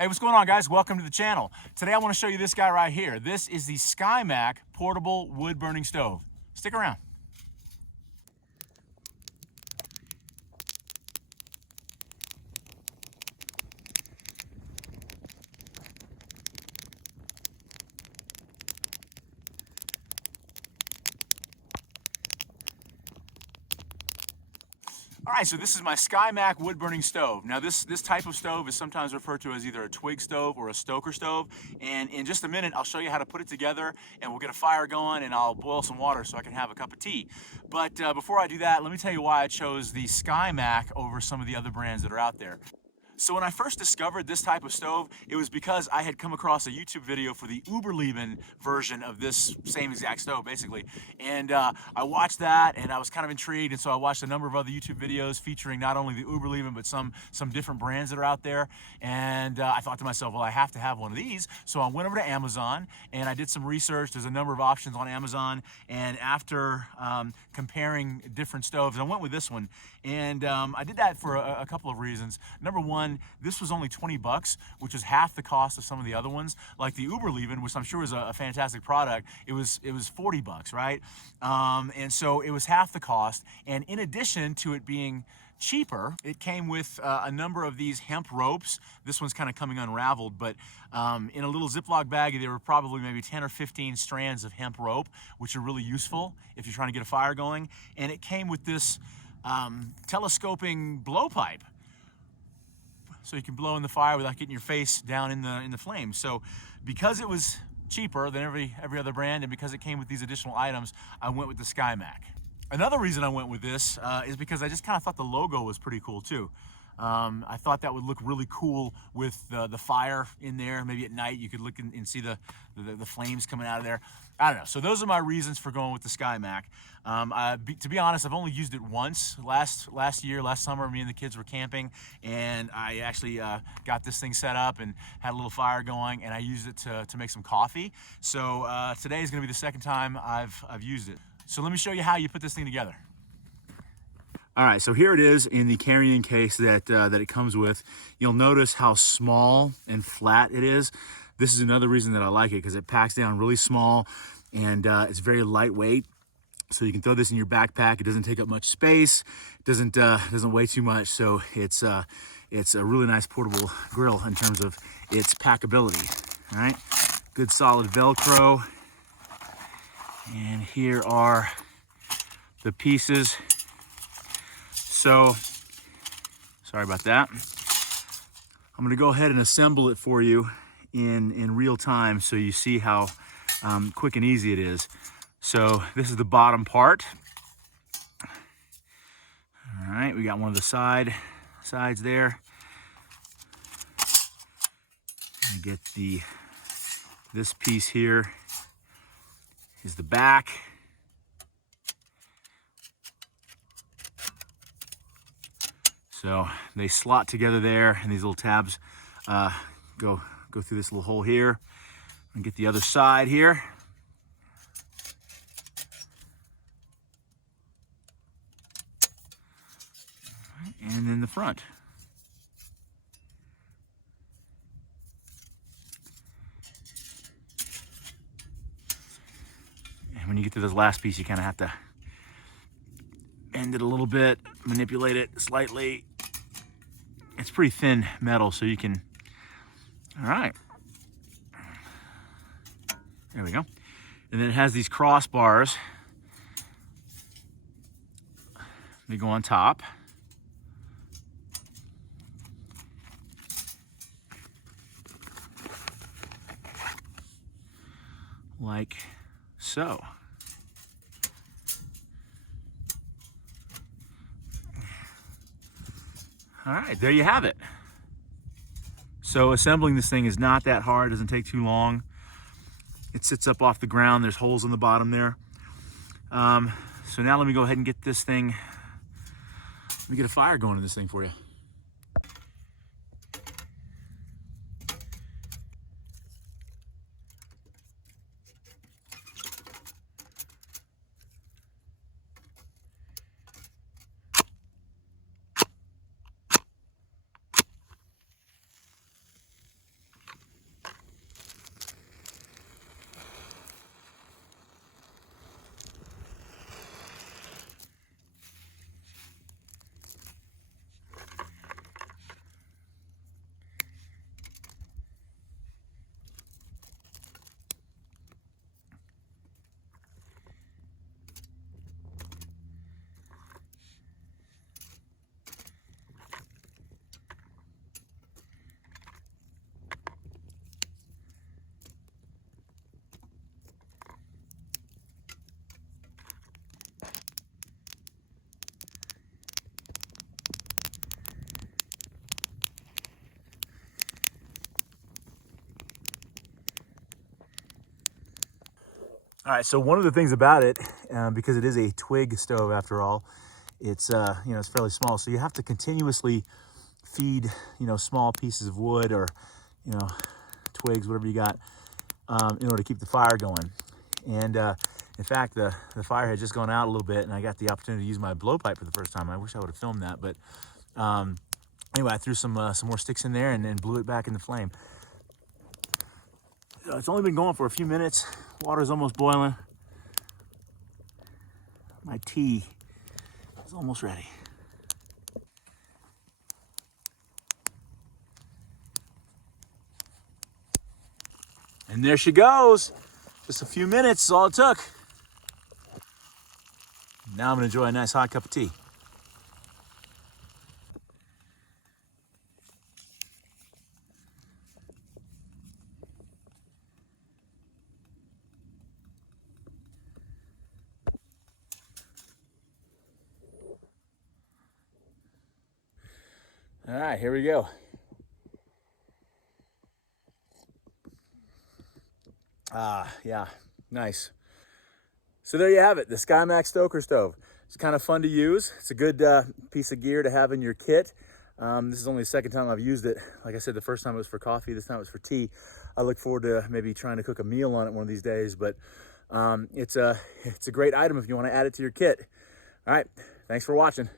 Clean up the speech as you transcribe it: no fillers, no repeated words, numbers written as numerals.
Hey, what's going on, guys? Welcome to the channel. Today I want to show you this guy right here. This is the Skyemac Portable Wood-Burning Stove. Stick around. All right, so this is my Skyemac wood-burning stove. Now this type of stove is sometimes referred to as either a twig stove or a stoker stove. And in just a minute, I'll show you how to put it together, and we'll get a fire going, and I'll boil some water so I can have a cup of tea. But before I do that, let me tell you why I chose the Skyemac over some of the other brands that are out there. So when I first discovered this type of stove, it was because I had come across a YouTube video for the Uberleben version of this same exact stove, basically. And I watched that, and I was kind of intrigued, and so I watched a number of other YouTube videos featuring not only the Uberleben, but some different brands that are out there. And I thought to myself, well, I have to have one of these. So I went over to Amazon, and I did some research. There's a number of options on Amazon, and after comparing different stoves, I went with this one. And I did that for a couple of reasons. Number one, this was only 20 bucks, which is half the cost of some of the other ones. Like the Uberleben, which I'm sure is a fantastic product, it was 40 bucks, right? And so it was half the cost. And in addition to it being cheaper, it came with a number of these hemp ropes. This one's kind of coming unraveled, but in a little Ziploc baggie, there were probably maybe 10 or 15 strands of hemp rope, which are really useful if you're trying to get a fire going. And it came with this telescoping blowpipe, so you can blow in the fire without getting your face down in the flames. So because it was cheaper than every other brand, and because it came with these additional items, I went with the Skyemac. Another reason I went with this is because I just kind of thought the logo was pretty cool too. I thought that would look really cool with the fire in there. Maybe at night you could look and see the flames coming out of there. I don't know. So those are my reasons for going with the Skyemac. To be honest, I've only used it once. Last summer, me and the kids were camping, and I actually got this thing set up and had a little fire going, and I used it to make some coffee. So today is going to be the second time I've used it. So let me show you how you put this thing together. All right, so here it is in the carrying case that it comes with. You'll notice how small and flat it is. This is another reason that I like it, because it packs down really small, and it's very lightweight. So you can throw this in your backpack. It doesn't take up much space. It doesn't weigh too much. So it's a really nice portable grill in terms of its packability. All right, good solid Velcro. And here are the pieces. So, sorry about that. I'm gonna go ahead and assemble it for you in real time so you see how quick and easy it is. So this is the bottom part. All right, we got one of the sides there. I get this piece here is the back. So they slot together there, and these little tabs go through this little hole here. And get the other side here. And then the front. And when you get to this last piece, you kind of have to bend it a little bit, manipulate it slightly. It's pretty thin metal, so you can, all right. There we go. And then it has these crossbars. They go on top. Like so. All right, there you have it. So assembling this thing is not that hard. It doesn't take too long. It sits up off the ground. There's holes in the bottom there. So now let me go ahead and get this thing, let me get a fire going in this thing for you. All right, so one of the things about it, because it is a twig stove after all, it's you know, it's fairly small, so you have to continuously feed, you know, small pieces of wood or, you know, twigs, whatever you got, in order to keep the fire going. And in fact, the fire had just gone out a little bit, and I got the opportunity to use my blowpipe for the first time. I wish I would have filmed that, but anyway, I threw some more sticks in there and then blew it back in the flame. It's only been going for a few minutes. Water's almost boiling. My tea is almost ready. And there she goes. Just a few minutes is all it took. Now I'm gonna enjoy a nice hot cup of tea. All right, here we go. Yeah, nice. So there you have it, the Skyemac Stoker Stove. It's kind of fun to use. It's a good piece of gear to have in your kit. This is only the second time I've used it. Like I said, the first time it was for coffee, this time it was for tea. I look forward to maybe trying to cook a meal on it one of these days, but it's a great item if you want to add it to your kit. All right, thanks for watching.